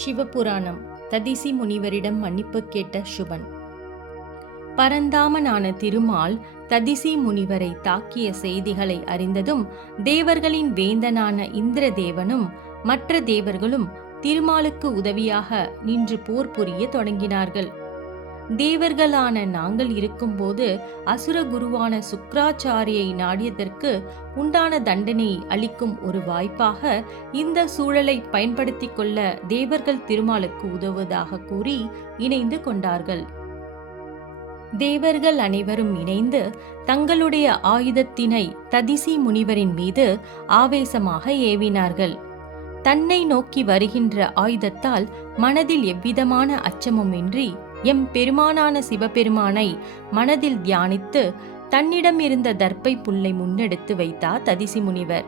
சிவபுராணம். ததிசி முனிவரிடம் மன்னிப்பு கேட்ட சுபன். பரந்தாமனான திருமால் ததிசி முனிவரை தாக்கிய செய்திகளை அறிந்ததும் தேவர்களின் வேந்தனான இந்திரதேவனும் மற்ற தேவர்களும் திருமாலுக்கு உதவியாக நின்று போர் புரிய தொடங்கினார்கள். தேவர்களான நாங்கள் இருக்கும்போது அசுர குருவான சுக்ராச்சாரியை நாடியதற்கு உண்டான தண்டனை அளிக்கும் ஒரு வாய்ப்பாக இந்த சூழலை பயன்படுத்தி கொள்ள தேவர்கள் திருமாலுக்கு உதவுவதாக கூறி இணைந்து கொண்டார்கள். தேவர்கள் அனைவரும் இணைந்து தங்களுடைய ஆயுதத்தினை ததிசி முனிவரின் மீது ஆவேசமாக ஏவினார்கள். தன்னை நோக்கி வருகின்ற ஆயுதத்தால் மனதில் எவ்விதமான அச்சமுமின்றி எம் பெருமானான சிவபெருமானை மனதில் தியானித்து தன்னிடம் இருந்த தர்ப்பை புல்லை முன்னெடுத்து வைத்தார் ததிசி முனிவர்.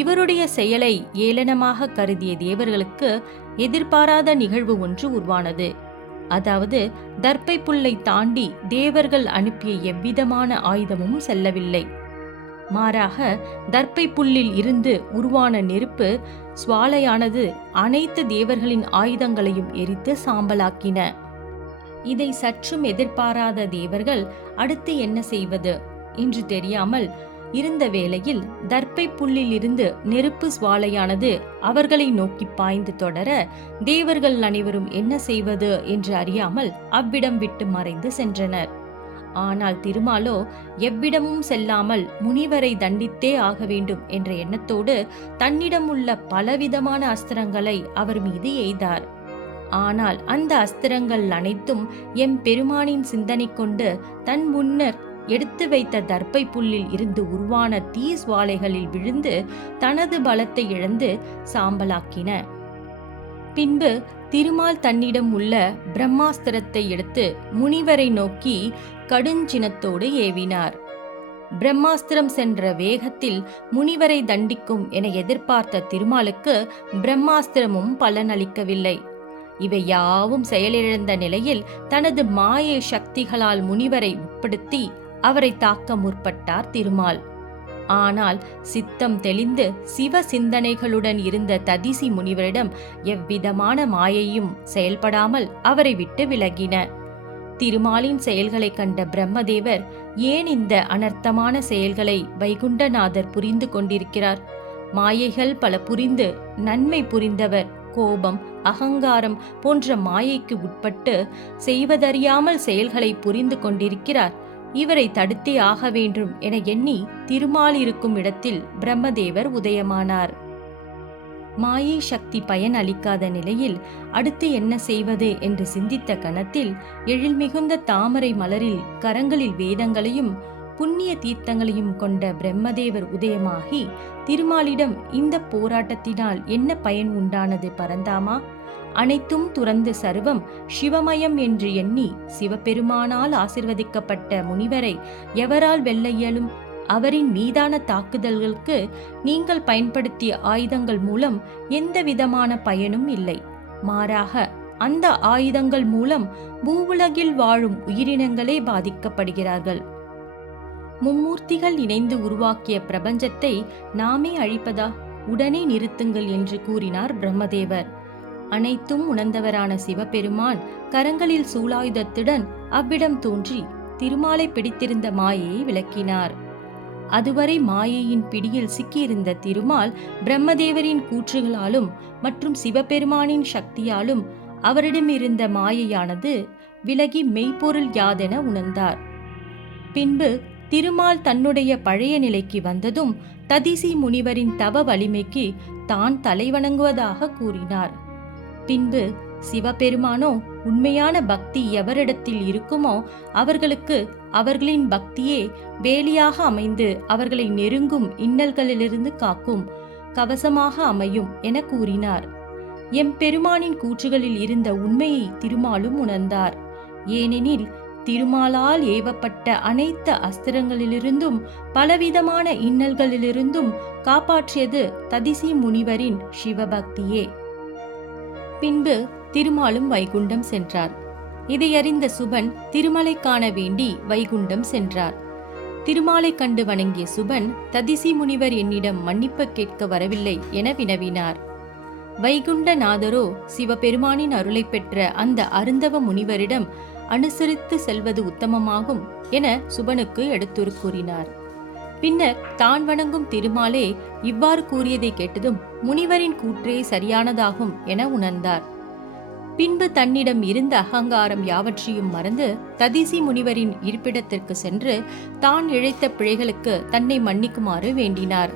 இவருடைய செயலை ஏளனமாக கருதிய தேவர்களுக்கு எதிர்பாராத நிகழ்வு ஒன்று உருவானது. அதாவது தர்ப்பை புல்லை தாண்டி தேவர்கள் அனுப்பிய எவ்விதமான ஆயுதமும் செல்லவில்லை. மாறாக தர்ப்பை புல்லில் இருந்து உருவான நெருப்பு சுவாலையானது அனைத்து தேவர்களின் ஆயுதங்களையும் எரித்து சாம்பலாக்கின. இதை சற்றும் எதிர்பாராத தேவர்கள் அடுத்து என்ன செய்வது என்று தெரியாமல் இருந்த வேளையில் தர்ப்பை புல்லில் இருந்து நெருப்பு சுவாலையானது அவர்களை நோக்கி பாய்ந்து தொடர தேவர்கள் அனைவரும் என்ன செய்வது என்று அறியாமல் அவ்விடம் விட்டு மறைந்து சென்றனர். ஆனால் திருமாலோ எவ்விடமும் செல்லாமல் முனிவரை தண்டித்தே ஆக வேண்டும் என்ற எண்ணத்தோடு தன்னிடம் உள்ள பலவிதமான அஸ்திரங்களை அவர் மீது எய்தார். ஆனால் அந்த அஸ்திரங்கள் அனைத்தும் எம் பெருமானின் சிந்தனை கொண்டு தன் முன்னர் எடுத்து வைத்த தர்ப்பை புல்லில் இருந்து உருவான தீ சுவாலைகளில் விழுந்து தனது பலத்தை இழந்து சாம்பலாக்கின. பின்பு திருமால் தன்னிடம் உள்ள பிரம்மாஸ்திரத்தை எடுத்து முனிவரை நோக்கி கடுஞ்சினத்தோடு ஏவினார். பிரம்மாஸ்திரம் சென்ற வேகத்தில் முனிவரை தண்டிக்கும் என எதிர்பார்த்த திருமாலுக்கு பிரம்மாஸ்திரமும் பலனளிக்கவில்லை. இவை யாவும் செயலிழந்த நிலையில் தனது மாயை சக்திகளால் முனிவரை உட்படுத்தி அவரை தாக்க முற்பட்டார் திருமால். ஆனால் சித்தம் தெளிந்து சிவ சிந்தனைகளுடன் இருந்த ததிசி முனிவரிடம் எவ்விதமான மாயையும் செயல்படாமல் அவரை விட்டு விலகின. திருமாலின் செயல்களை கண்ட பிரம்மதேவர், ஏன் இந்த அனர்த்தமான செயல்களை வைகுண்டநாதர் புரிந்து கொண்டிருக்கிறார்? மாயைகள் பல புரிந்து நன்மை புரிந்தவர் கோபம் அகங்காரம் போன்ற மாயைக்கு உட்பட்டு செய்வதறியாமல் செயல்களை புரிந்து கொண்டிருக்கிறார். இவரை தடுத்தே ஆக வேண்டும் என எண்ணி திருமால் இருக்கும் இடத்தில் பிரம்மதேவர் உதயமானார். மாயை சக்தி பயன் அளிக்காத நிலையில் அடுத்து என்ன செய்வது என்று சிந்தித்த கணத்தில் எழில் மிகுந்த தாமரை மலரில் கரங்களில் வேதங்களையும் புண்ணிய தீர்த்தங்களையும் கொண்ட பிரம்மதேவர் உதயமாகி திருமாலிடம், இந்த போராட்டத்தினால் என்ன பயன் உண்டானது பரந்தாமா? அனைத்தும் துறந்து சர்வம் சிவமயம் என்று எண்ணி சிவபெருமானால் ஆசிர்வதிக்கப்பட்ட முனிவரை எவரால் வெல்ல இயலும்? அவரின் மீதான தாக்குதல்களுக்கு நீங்கள் பயன்படுத்திய ஆயுதங்கள் மூலம் எந்த விதமான பயனும் இல்லை. மாறாக அந்த ஆயுதங்கள் மூலம் பூவுலகில் வாழும் உயிரினங்களே பாதிக்கப்படுகிறார்கள். மும்மூர்த்திகள் இணைந்து உருவாக்கிய பிரபஞ்சத்தை நாமே அழிப்பதா? உடனே நிறுத்துங்கள் என்று கூறினார் பிரம்மதேவர். அனைத்தும் உணர்ந்தவரான சிவபெருமான் கரங்களில் சூலாயுதத்துடன் அவ்விடம் தோன்றி திருமாலை பிடித்திருந்த மாயையை விளக்கினார். அதுவரை மாயையின் பிடியில் சிக்கியிருந்த திருமால் பிரம்மதேவரின் கூற்றுகளாலும் மற்றும் சிவபெருமானின் சக்தியாலும் அவரிடமிருந்த மாயையானது விலகி மெய்ப்பொருள் யாதென உணர்ந்தார். பின்பு திருமால் தன்னுடைய பழைய நிலைக்கு வந்ததும் ததிசி முனிவரின் தவ வலிமைக்கு தான் தலைவணங்குவதாக கூறினார். பின்பு சிவபெருமானோ உண்மையான பக்தி எவரிடத்தில் இருக்குமோ அவர்களுக்கு அவர்களின் பக்தியே வேலியாக அமைந்து அவர்களை நெருங்கும் இன்னல்களிலிருந்து காக்கும் கவசமாக அமையும் என கூறினார். எம் பெருமானின் கூற்றுகளில் இருந்த உண்மையை திருமாலும் உணர்ந்தார். ஏனெனில் திருமாலால் ஏவப்பட்ட அனைத்து அஸ்திரங்களிலிருந்தும் பலவிதமான இன்னல்களிலிருந்தும் காப்பாற்றியது ததிசி முனிவரின் சிவபக்தியே. பின்பு திருமாலும் வைகுண்டம் சென்றார். இதையறிந்த சுபன் திருமலை காண வேண்டி வைகுண்டம் சென்றார். திருமாலை கண்டு வணங்கிய சுபன், ததிசி முனிவர் என்னிடம் மன்னிப்பு கேட்க வரவில்லை என வினவினார். வைகுண்டநாதரோ சிவபெருமானின் அருளை பெற்ற அந்த அருந்தவ முனிவரிடம் அனுசரித்து செல்வது உத்தமமாகும் என சுபனுக்கு எடுத்துரு கூறினார். பின்னர் தான் வணங்கும் திருமாலே இவ்வாறு கூறியதை கேட்டதும் முனிவரின் கூற்றே சரியானதாகும் என உணர்ந்தார். பின்பு தன்னிடம் இருந்த அகங்காரம் யாவற்றையும் மறந்து ததிசி முனிவரின் இருப்பிடத்திற்கு சென்று தான் இழைத்த பிழைகளுக்கு தன்னை மன்னிக்குமாறு வேண்டினார்.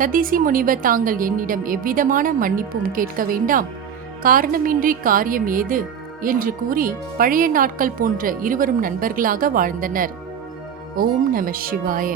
ததிசி முனிவர், தாங்கள் என்னிடம் எவ்விதமான மன்னிப்பும் கேட்க வேண்டாம், காரணமின்றி காரியம் ஏது என்று கூறி பழைய நாட்கள் போன்ற இருவரும் நண்பர்களாக வாழ்ந்தனர். ஓம் நம சிவாய.